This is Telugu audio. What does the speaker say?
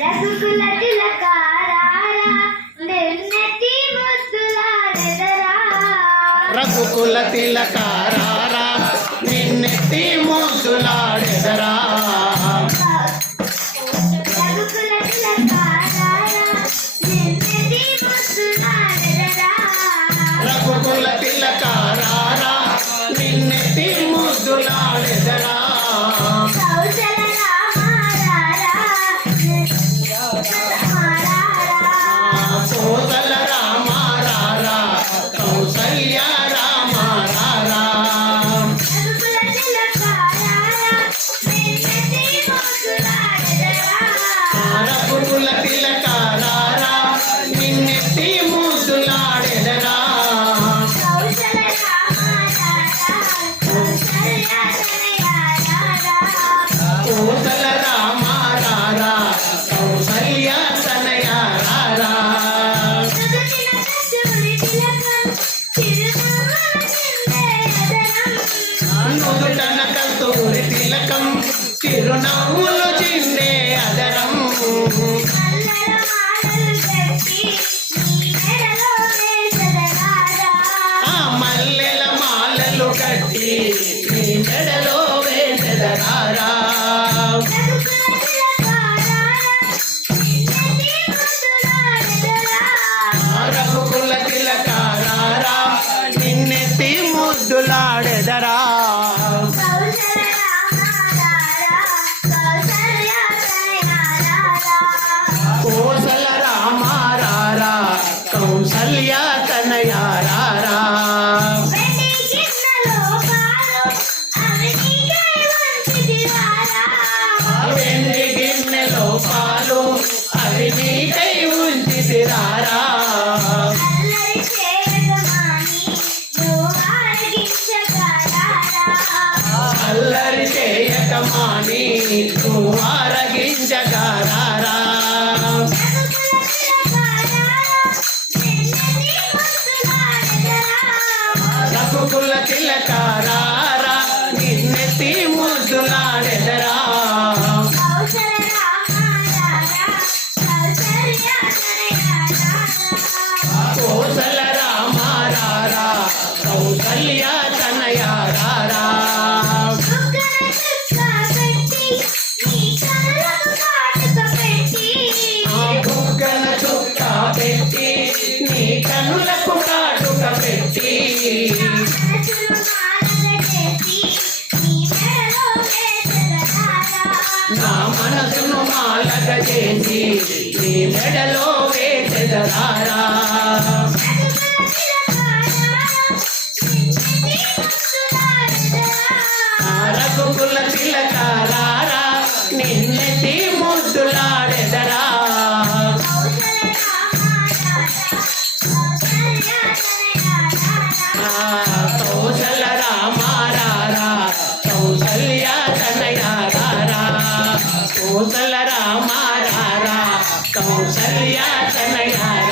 రఘుకుల తిలకారారా నిన్నెత్తి ముద్దులాడెదరా రఘుకుల తిలకారారా నిన్నెత్తి ముద్దులాడెదరా రఘుకుల తిలకారారా నిన్నెత్తి ముద్దులాడెదరా రఘుకుల తిలకారారా నిన్నెత్తి ముద్దులాడెదరా కౌశల రామారారా కోసల రామారారా కౌసల్య రామారారా రఘుకుల తిలకారారా నిన్నెత్తి ముద్దులాడెదరా రఘుకుల తిలకారారా నిన్నెత్తి ముద్దులాడెదరా కౌశల రామారారా కోసల రామారారా కౌసల్య తనయారారా నుదుటన కస్తూరి తిలకం చిరునవ్వులు చిందే అదరం ఆ మల్లెల మాలలు కట్టి నీ మెడలో వేసెదరారా రఘుకుల తిలకారారా నిన్నెత్తి ముద్దులాడెదరా కోసల రామారారా కౌసల్య తనయారారా వెండి గిన్నెలో పాలు అవి నీకై ఉంచితిరారా అల్లరి చేయక మాని నువ్వు ఆరగించగారారా రఘుకుల తిలకారారా నిన్నెత్తి ముద్దులాడెదరా కోసల రామారారా కౌసల్య తనయారారా బుగ్గన చుక్క పెట్టి నీ కనులకు కాటుక పెట్టి నా మనసును మాలగ చేసి నీ మెడలో వేసెదరారా రఘుకుల తిలకారారా నిన్నెత్తి ముద్దులాడెదరా కౌసల రామారారా కౌసల్య తనయారారా కోసల రామారారా కౌసల్య తనయారా